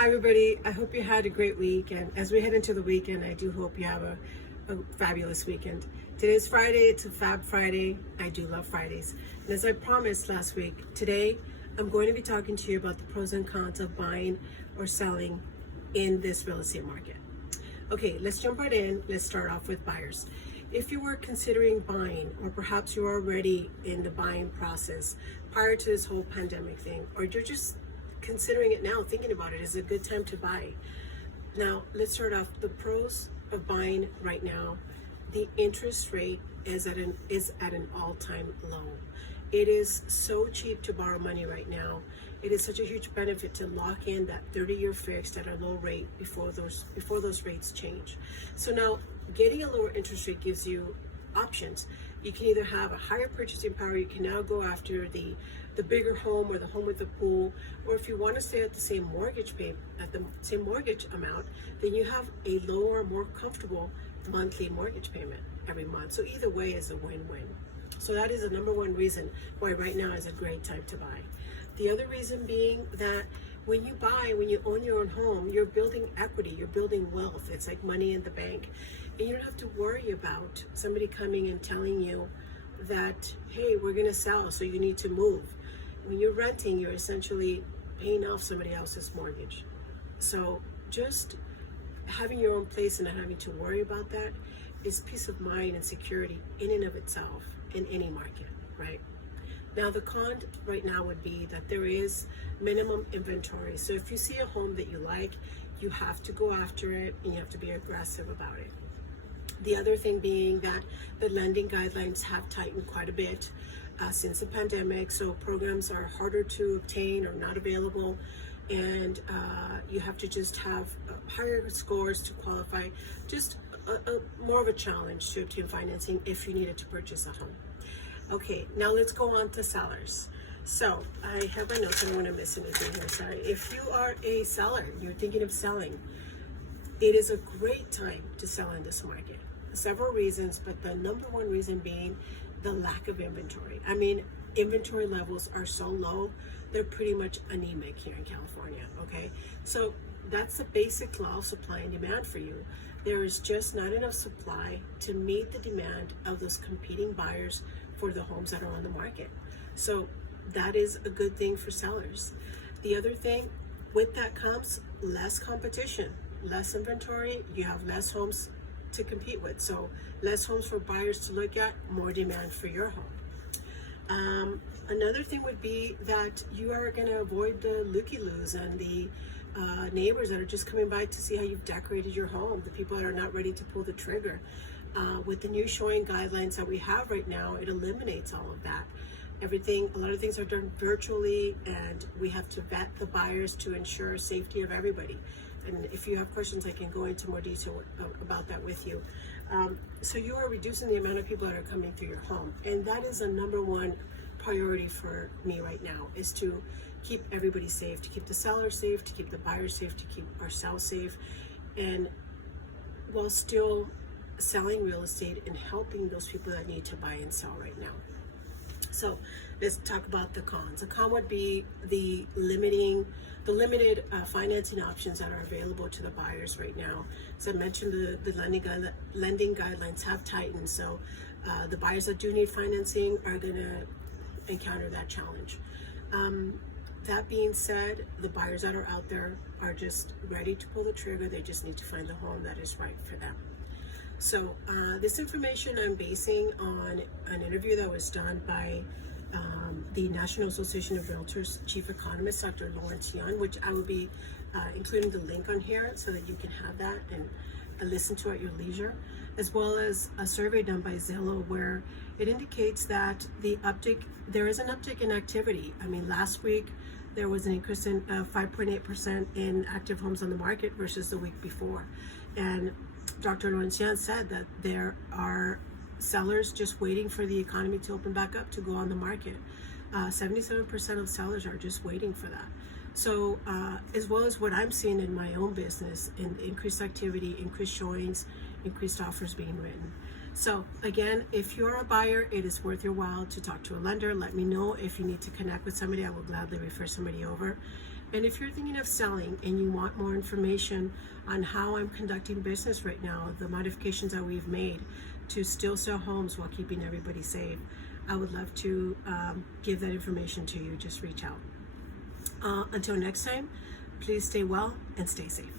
Hi everybody, I hope you had a great week, and as we head into the weekend, I do hope you have a fabulous weekend. Today's Friday, it's a Fab Friday. I do love Fridays. And as I promised last week, today I'm going to be talking to you about the pros and cons of buying or selling in this real estate market. Okay, let's jump right in. Let's start off with buyers. If you were considering buying, or perhaps you're already in the buying process prior to this whole pandemic thing, or you're just considering it now, thinking about it, is a good time to buy. Now, let's start off the pros of buying right now. The interest rate is at an all-time low. It is so cheap to borrow money right now. It is such a huge benefit to lock in that 30-year fixed at a low rate before those rates change. So now, getting a lower interest rate gives you options. You can either have a higher purchasing power. You can now go after the bigger home or the home with the pool, or if you want to stay at the same mortgage amount, then you have a lower, more comfortable monthly mortgage payment every month. So either way is a win-win. So that is the number one reason why right now is a great time to buy. The other reason being that when you own your own home, you're building equity, you're building wealth. It's like money in the bank. And you don't have to worry about somebody coming and telling you that, hey, we're gonna sell, so you need to move. When you're renting, you're essentially paying off somebody else's mortgage. So just having your own place and not having to worry about that is peace of mind and security in and of itself in any market, right? Now, the con right now would be that there is minimum inventory. So if you see a home that you like, you have to go after it and you have to be aggressive about it. The other thing being that the lending guidelines have tightened quite a bit since the pandemic. So programs are harder to obtain or not available. And you have to just have higher scores to qualify. Just more of a challenge to obtain financing if you needed to purchase a home. Okay, now let's go on to sellers. So I have my notes. I don't want to miss anything here. Sorry. If you are a seller, you're thinking of selling, it is a great time to sell in this market. Several reasons, but the number one reason being the lack of inventory. I mean, inventory levels are so low, they're pretty much anemic here in California, okay? So that's the basic law of supply and demand for you. There is just not enough supply to meet the demand of those competing buyers for the homes that are on the market. So that is a good thing for sellers. The other thing, with that comes less competition, less inventory, you have less homes to compete with. So less homes for buyers to look at, more demand for your home. Another thing would be that you are going to avoid the looky-loos and the neighbors that are just coming by to see how you've decorated your home, the people that are not ready to pull the trigger. With the new showing guidelines that we have right now, it eliminates all of that. A lot of things are done virtually, and we have to vet the buyers to ensure safety of everybody. And if you have questions, I can go into more detail about that with you. So you are reducing the amount of people that are coming through your home. And that is a number one priority for me right now, is to keep everybody safe, to keep the seller safe, to keep the buyer safe, to keep ourselves safe, and while still selling real estate and helping those people that need to buy and sell right now. So let's talk about the cons. The con would be the limited financing options that are available to the buyers right now. As I mentioned, the lending guidelines have tightened, so the buyers that do need financing are going to encounter that challenge. That being said, the buyers that are out there are just ready to pull the trigger. They just need to find the home that is right for them. So this information I'm basing on an interview that was done by the National Association of Realtors Chief Economist, Dr. Lawrence Yun, which I will be including the link on here so that you can have that and listen to at your leisure, as well as a survey done by Zillow where it indicates that there is an uptick in activity. I mean, last week there was an increase in 5.8% in active homes on the market versus the week before. And Dr. Lawrence Yun said that there are sellers just waiting for the economy to open back up to go on the market. 77% of sellers are just waiting for that. So as well as what I'm seeing in my own business, in increased activity, increased showings, increased offers being written. So again, if you're a buyer, it is worth your while to talk to a lender. Let me know if you need to connect with somebody. I will gladly refer somebody over. And if you're thinking of selling and you want more information on how I'm conducting business right now, the modifications that we've made to still sell homes while keeping everybody safe, I would love to give that information to you. Just reach out. Until next time, please stay well and stay safe.